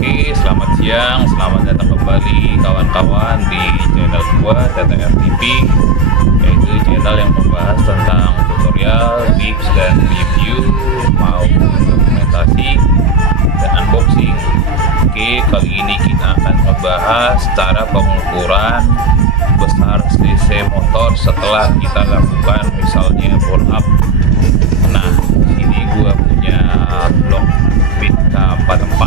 Oke, selamat siang, selamat datang kembali kawan-kawan di channel gua TTR TV, yaitu channel yang membahas tentang tutorial, tips dan review maupun dokumentasi dan unboxing. Oke, kali ini kita akan membahas cara pengukuran besar cc motor setelah kita lakukan misalnya ball up. Nah, ini gua punya blok bit K44.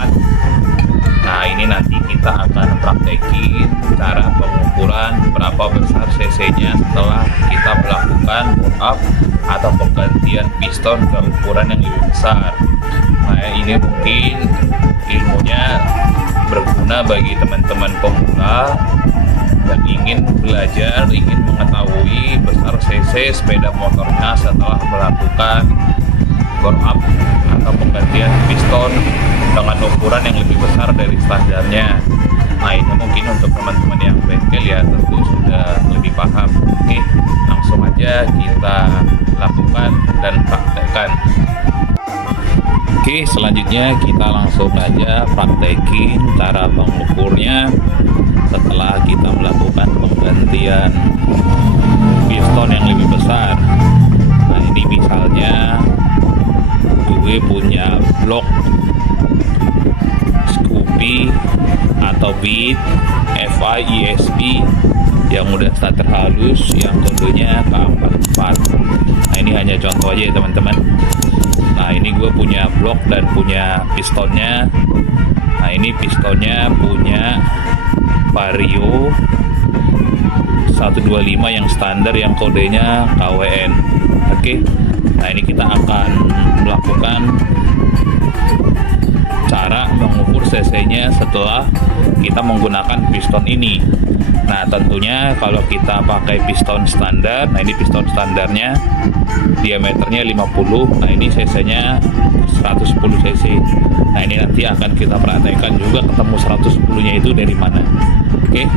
Nah, ini nanti kita akan praktekin cara pengukuran berapa besar cc-nya setelah kita melakukan ball up atau penggantian piston ke ukuran yang lebih besar. Nah, ini mungkin ilmunya berguna bagi teman-teman pemula yang ingin belajar, ingin mengetahui besar cc sepeda motornya setelah melakukan ball up atau penggantian piston dengan ukuran yang lebih besar dari standarnya. Nah, ini mungkin untuk teman-teman yang bengkel ya tentu sudah lebih paham. Oke, langsung aja kita lakukan dan praktekkan. Oke, selanjutnya kita langsung aja praktekin cara mengukurnya setelah kita melakukan penggantian piston yang lebih besar. Nah, ini misalnya gue punya blok Scoopy atau Beat FI ESP yang udah starter halus yang kodenya K44. Nah, ini hanya contoh aja ya teman-teman. Nah, ini gue punya blok dan punya pistonnya. Nah, ini pistonnya punya Vario 125 yang standar yang kodenya KWN. Oke. Nah, ini kita akan melakukan cara mengukur cc-nya setelah kita menggunakan piston ini. Nah, tentunya kalau kita pakai piston standar, nah ini piston standarnya diameternya 50. Nah, ini cc-nya 110 cc. Nah, ini nanti akan kita praktekkan juga ketemu 110-nya itu dari mana. Oke,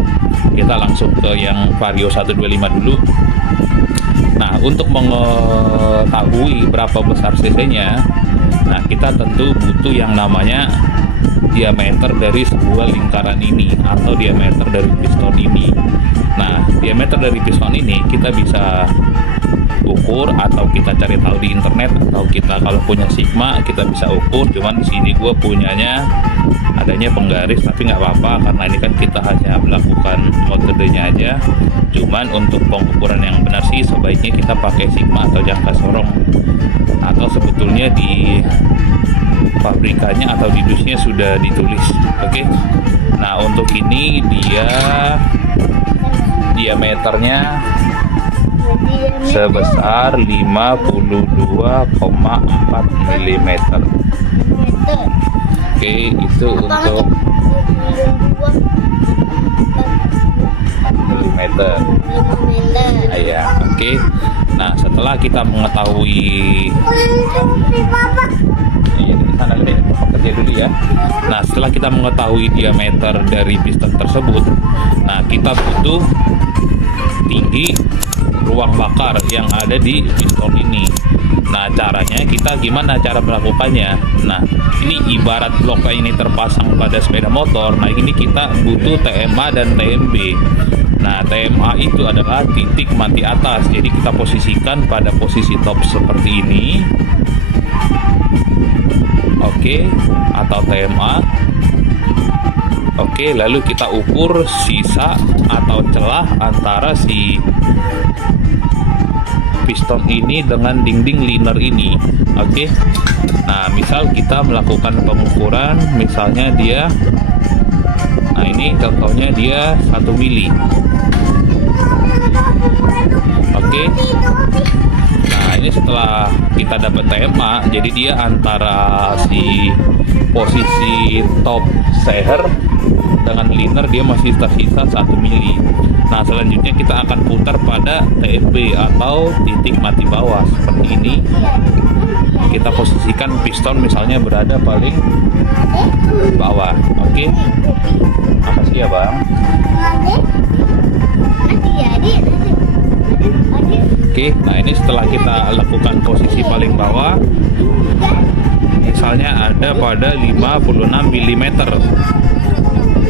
kita langsung ke yang Vario 125 dulu. Nah, untuk mengetahui berapa besar cc-nya, nah kita tentu butuh yang namanya diameter dari sebuah lingkaran ini atau diameter dari piston ini. Nah, diameter dari piston ini kita bisa ukur atau kita cari tahu di internet, atau kita kalau punya Sigma kita bisa ukur. Cuman di sini gue punyanya adanya penggaris, tapi nggak apa-apa karena ini kan kita hanya melakukan metodenya aja. Cuman untuk pengukuran yang benar sih sebaiknya kita pakai Sigma atau jangka sorong, atau sebetulnya di pabrikannya atau di dusnya sudah ditulis. Oke. Nah, untuk ini dia diameternya sebesar 52,4 mm. Oke, itu untuk milimeter. Ya, oke. Nah, setelah kita mengetahui kerja dulu ya. Nah, setelah kita mengetahui diameter dari piston tersebut, nah kita butuh tinggi ruang bakar yang ada di piston ini. Nah, caranya kita gimana cara melakukannya? Nah, ini ibarat blok ini terpasang pada sepeda motor. Nah, ini kita butuh TMA dan TMB. Nah, TMA itu adalah titik mati atas. Jadi kita posisikan pada posisi top seperti ini. Oke, atau TMA. Oke, lalu kita ukur sisa atau celah antara si piston ini dengan dinding liner ini. Oke. Nah, misal kita melakukan pengukuran, misalnya dia, nah ini contohnya dia 1 mili. Oke. Nah, ini setelah kita dapat TMA, jadi dia antara si posisi top seher dengan liner dia masih tersisa 1 mili. Nah, selanjutnya kita akan putar pada TMB atau titik mati bawah seperti ini. Kita posisikan piston misalnya berada paling bawah. Oke. Makasih ya, Bang. kita lakukan posisi paling bawah. Misalnya ada pada 56 mm.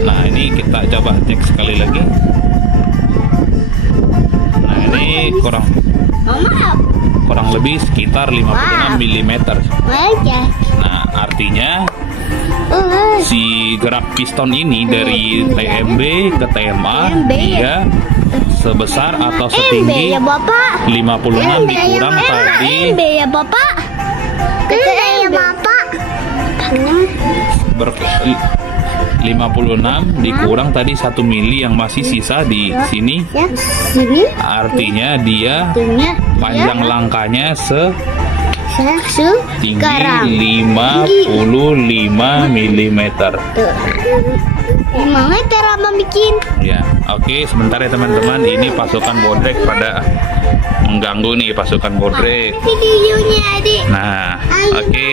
Nah, ini kita coba cek sekali lagi. Nah, ini kurang lebih sekitar 56 mm. Nah, artinya si gerak piston ini dari TMB ke TMA dia sebesar atau setinggi 56 dikurang tadi 56 dikurang tadi 1 mili yang masih sisa di sini. Artinya dia panjang langkahnya tinggi 55 mm. Gimana cara membikin? Ya, oke, sebentar ya teman-teman. Ini pasukan bodrek pada mengganggu nih, pasukan bodrek. Videonya adik. Nah, oke.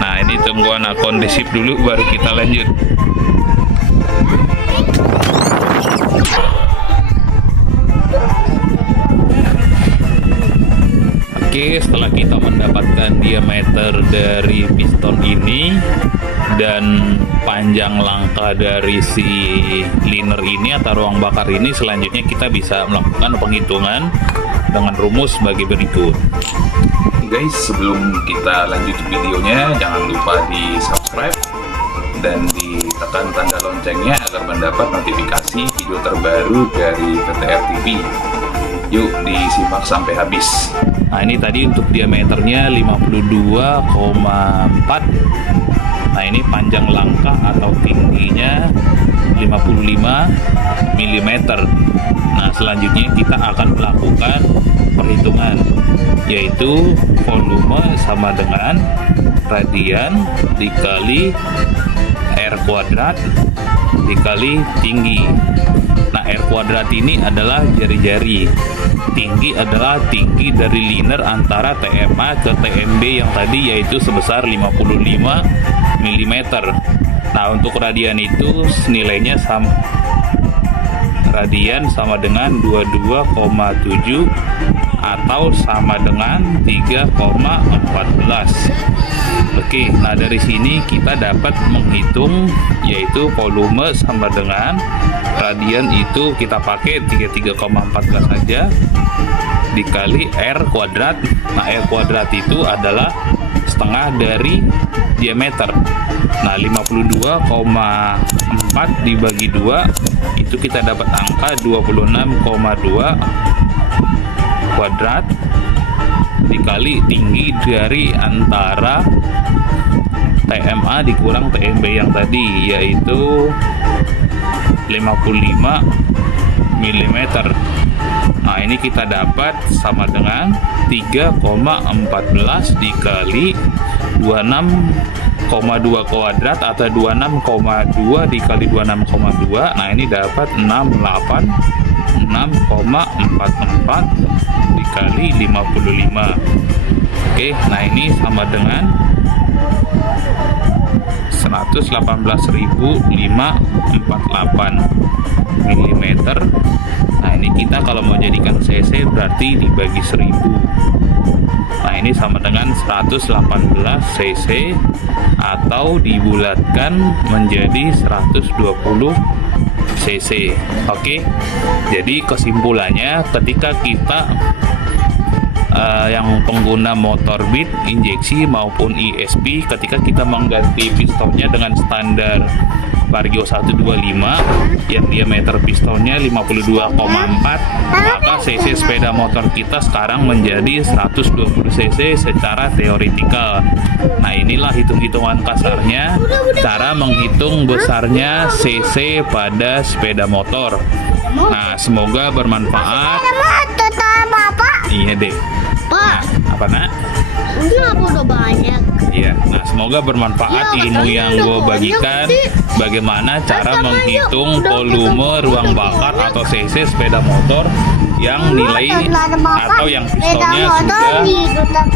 Nah, ini tunggu anak kondisif dulu baru kita lanjut. Oke, setelah kita mendapatkan diameter dari piston ini dan panjang langkah dari si liner ini atau ruang bakar ini, selanjutnya kita bisa melakukan penghitungan dengan rumus sebagai berikut. Guys, sebelum kita lanjut videonya, jangan lupa di subscribe dan ditekan tanda loncengnya agar mendapat notifikasi video terbaru dari TTR TV. Yuk disimak sampai habis. Nah, ini tadi untuk diameternya 52,4. Nah, ini panjang langkah atau tingginya 55 mm. Nah, selanjutnya kita akan melakukan perhitungan, yaitu volume sama dengan radian dikali R kuadrat dikali tinggi. Nah, R kuadrat ini adalah jari-jari, tinggi adalah tinggi dari liner antara TMA ke TMB yang tadi, yaitu sebesar 55 mm. Nah, untuk radian itu nilainya sama, radian sama dengan 22,7 atau sama dengan 3,14. Oke, nah dari sini kita dapat menghitung, yaitu volume sama dengan radian itu kita pakai 33,14 saja dikali R kuadrat. Nah, R kuadrat itu adalah setengah dari diameter. Nah, 52,4 dibagi 2 itu kita dapat angka 26,2 kuadrat dikali tinggi dari antara TMA dikurang TMB yang tadi, yaitu 55 mm. Nah, ini kita dapat sama dengan 3,14 dikali 26,2 kuadrat atau 26,2 dikali 26,2. Nah, ini dapat 6,44 dikali 55. Oke, nah ini sama dengan 118.548 mm. Nah, ini kita kalau mau jadikan cc berarti dibagi 1000. Nah, ini sama dengan 118 cc atau dibulatkan menjadi 120 cc. Oke, jadi kesimpulannya ketika kita yang pengguna motor beat injeksi maupun ESP, ketika kita mengganti pistonnya dengan standar Vario 125 yang diameter pistonnya 52,4, maka cc sepeda motor kita sekarang menjadi 120 cc secara teoretikal. Nah, inilah hitung-hitungan kasarnya cara menghitung besarnya cc pada sepeda motor. Nah, semoga bermanfaat. Iya deh. Pak, apa nak? kenapa udah banyak? Iya, nah semoga bermanfaat ilmu yang gue bagikan, bagaimana cara menghitung volume ruang bakar atau cc sepeda motor yang nilai atau yang pistolnya sudah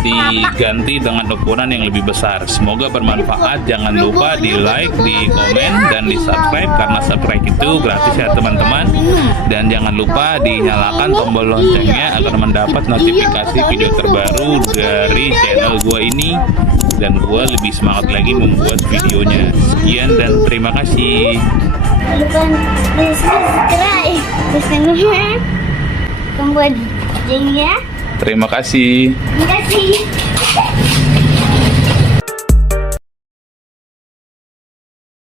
diganti dengan ukuran yang lebih besar. Semoga bermanfaat. Jangan lupa di like, di komen, dan di subscribe karena subscribe itu gratis ya teman-teman. Dan jangan lupa dinyalakan tombol loncengnya agar mendapat notifikasi video terbaru dari channel gua ini, dan gua lebih semangat lagi membuat videonya. Sekian dan terima kasih. Lupa subscribe. Tombol loncengnya. Terima kasih. Terima kasih.